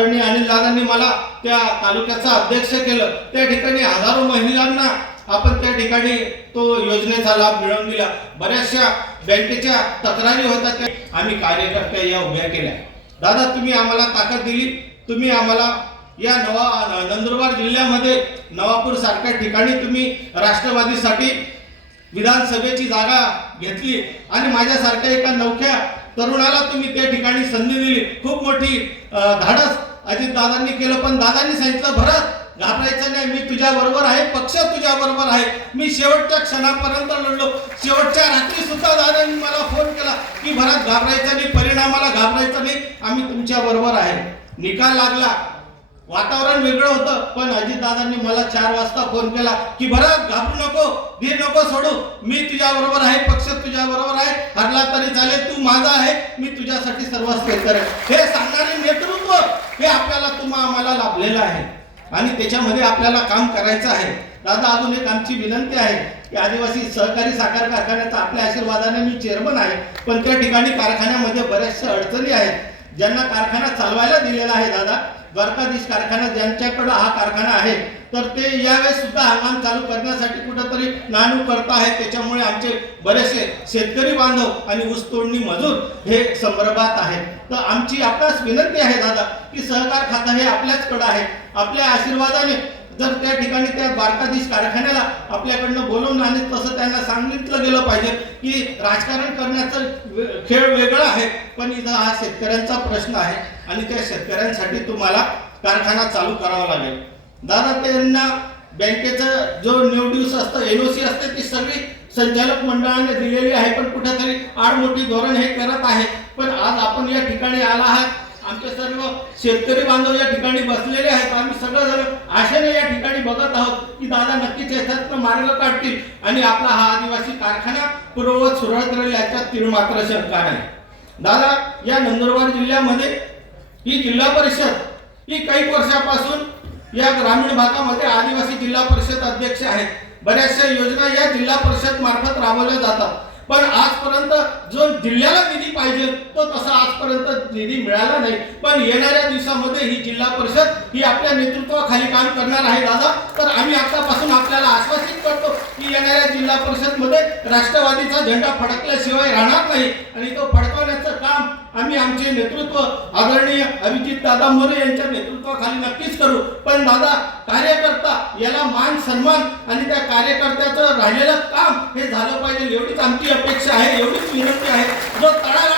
आदरणीय अनिल दादांनी मला त्या तालुक्याचा अध्यक्ष केलं। त्या ठिकाणी हजारो महिलांना आपण त्या ठिकाणी तो योजनेचा लाभ मिळवून दिला। बऱ्याचशा बँकेच्या तक्रारी होत्या, त्या आम्ही कार्यकर्ते या उभ्या केल्या। दादा, तुम्ही आम्हाला ताकद दिली, तुम्ही आम्हाला या नंदुरबार जिल्ह्यामध्ये नवापूर सारख्या ठिकाणी तुम्ही राष्ट्रवादीसाठी विधानसभेची जागा घेतली आणि माझ्यासारख्या एका नवख्या तरुणाला तुम्ही त्या ठिकाणी संधी दिली। खूप मोठी धाडस अजित दादांनी केलं, पण दादांनी सांगितलं भरत घाबरायचं नाही, मी तुझ्या बरोबर आहे, पक्ष तुझ्या बरोबर आहे। मी शेवटच्या क्षणापर्यंत लढलो। शेवटच्या रात्री सुद्धा दादांनी मला फोन केला की भरत घाबरायचं नाही, परिणामाला घाबरायचं नाही, आम्ही तुमच्या बरोबर आहे। निकाल लागला, वातावरण वेगळं होतं, पण अजितदादांनी मला 4 वाजता फोन केला की भरत घाबरू नको, धीर नको सोडू, मी तुझ्या बरोबर आहे, पक्ष तुझ्या बरोबर आहे, हरला तरी चालेल, तू माझा आहे, मी तुझ्यासाठी सर्वस्व करेन। हे सांगणारे नेतृत्व हे आपल्याला आम्हाला लाभलेलं आहे आणि त्याच्यामध्ये आपल्याला काम करायचं आहे। दादा, अजून एक आमची विनंती आहे की आदिवासी सहकारी साखर कारखान्याचा आपल्या आशीर्वादाने मी चेअरमन आहे, पण त्या ठिकाणी कारखान्यामध्ये बऱ्याचशा अडचणी आहेत। ज्यांना कारखाना चालवायला दिलेला आहे दादा, द्वारकाधीश कारखाना ज्यांच्याकडे हा कारखाना आहे, तर ते यावेळेस सुद्धा हंगाम चालू करण्यासाठी कुठंतरी नाणू करत आहेत। त्याच्यामुळे आमचे बरेचसे शेतकरी बांधव आणि ऊस तोडणी मजूर हे संभ्रमात आहेत। तर आमची आपल्यास विनंती आहे दादा की सहकार खातं हे आपल्याचकडे आहे। आपल्या आशीर्वादाने जर त्या ठिकाणी त्या द्वारकाधीश कारखान्याला आपल्याकडनं बोलवून आणि तसं त्यांना सांगितलं गेलं पाहिजे की राजकारण करण्याचा खेळ वेगळा आहे, पण इथं हा शेतकऱ्यांचा प्रश्न आहे आणि त्या शेतकऱ्यांसाठी तुम्हाला कारखाना चालू करावा लागेल। दादा, त्यांना बँकेचं जो ड्यूस असतं, एनओसी असते, ती सगळी संचालक मंडळाने दिलेली आहे, पण कुठेतरी आडमोठी धोरण हे करत आहे। पण आज आपण या ठिकाणी आला आहात, आमचे सर्व शेतकरी बांधव या ठिकाणी बसलेले आहेत। आम्ही सगळेजण आशेने या ठिकाणी बघत आहोत की दादा नक्कीच याच्यातनं मार्ग काढतील आणि आपला हा आदिवासी कारखाना पूर्ववत सुरळीत करेल, याच्यात तीळ मात्र शंका नाही। दादा, या नंदुरबार जिल्ह्यामध्ये ही जिल्हा परिषद ही काही वर्षापासून या ग्रामीण भागामध्ये आदिवासी जिल्हा परिषद अध्यक्ष आहेत। बऱ्याचशा योजना या जिल्हा परिषद मार्फत राबवल्या जातात, पण आजपर्यंत जो जिल्ह्याला निधी पाहिजे तो तसा आजपर्यंत निधी मिळाला नाही। पण येणाऱ्या दिवसामध्ये ही जिल्हा परिषद ही आपल्या नेतृत्वाखाली काम करणार आहे दादा। तर आम्ही आतापासून आपल्याला आश्वासित करतो की येणाऱ्या जिल्हा परिषदमध्ये राष्ट्रवादीचा झेंडा फडकल्याशिवाय राहणार नाही आणि तो फडकवण्याचं काम आम्ही आमचे नेतृत्व आदरणीय अभिजित दादा मोरे यांच्या नेतृत्वाखाली नक्कीच करू। पण दादा, कार्यकर्ता याला मान सन्मान आणि त्या कार्यकर्त्याचं राहिलेलं काम हे झालं पाहिजे, एवढीच आमची अपेक्षा आहे, एवढीच विनंती आहे। जो तळागाळात